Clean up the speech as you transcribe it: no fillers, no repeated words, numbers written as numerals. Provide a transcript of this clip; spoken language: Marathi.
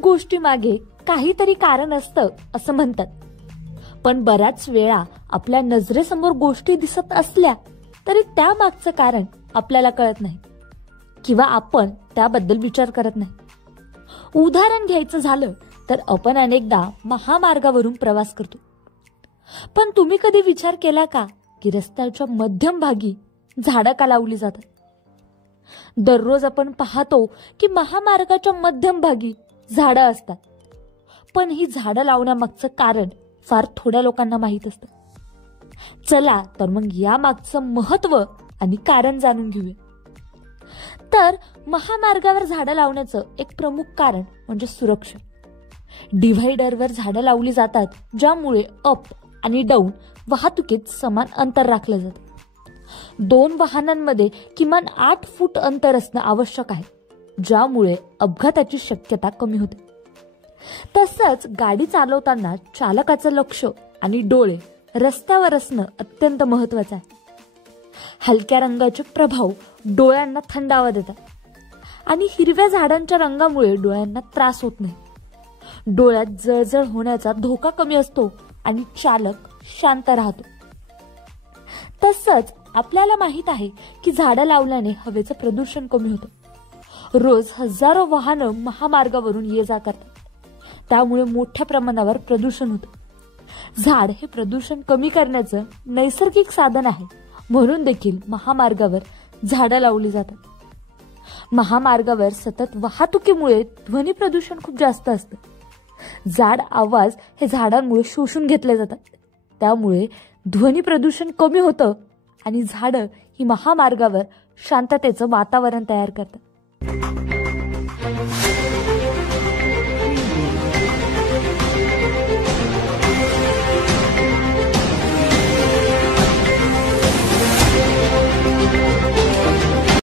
गोष्टी मागे काहीतरी कारण असतं असं म्हणतात, पण बऱ्याच वेळा आपल्या नजरेसमोर गोष्टी दिसत असल्या तरी त्यामागचं कारण आपल्याला कळत नाही किंवा आपण त्याबद्दल विचार करत नाही. उदाहरण घ्यायचं झालं तर आपण अनेकदा महामार्गावरून प्रवास करतो, पण तुम्ही कधी विचार केला का की रस्त्याच्या मध्यभागी झाडं का लावली जातात? दररोज आपण पाहतो की महामार्गाच्या मध्यभागी झाडं असतात, पण ही झाडं लावण्यामागचं कारण फार थोड्या लोकांना माहीत असतं. चला तर मग या मागचं महत्व आणि कारण जाणून घेऊया. तर महामार्गावर झाडं लावण्याचं एक प्रमुख कारण म्हणजे सुरक्षा. डिव्हायडरवर झाडं लावली जातात, ज्यामुळे अप आणि डाऊन वाहतुकीत समान अंतर राखलं जातं. 2 वाहनांमध्ये किमान 8 फूट अंतर असणं आवश्यक आहे, ज्यामुळे अपघाताची शक्यता कमी होते. तसंच गाडी चालवताना चालकाचं लक्ष आणि डोळे रस्त्यावर असणं अत्यंत महत्वाचं आहे. हलक्या रंगाचे प्रभाव डोळ्यांना थंडावा देतात आणि हिरव्या झाडांच्या रंगामुळे डोळ्यांना त्रास होत नाही. डोळ्यात जळजळ होण्याचा धोका कमी असतो आणि चालक शांत राहतो. तसंच आपल्याला माहित आहे की झाडं लावल्याने हवेचं प्रदूषण कमी होतं. रोज हजारो वाहनं महामार्गावरून ये जा करतात, त्यामुळे मोठ्या प्रमाणावर प्रदूषण होतं. झाड हे प्रदूषण कमी करण्याचं नैसर्गिक साधन आहे, म्हणून देखील महामार्गावर झाडं लावली जातात. महामार्गावर सतत वाहतुकीमुळे ध्वनी प्रदूषण खूप जास्त असतं. जाड आवाज हे झाडांमुळे शोषून घेतले जातात, त्यामुळे ध्वनी प्रदूषण कमी होतं आणि झाडं ही महामार्गावर शांततेचं वातावरण तयार करतात.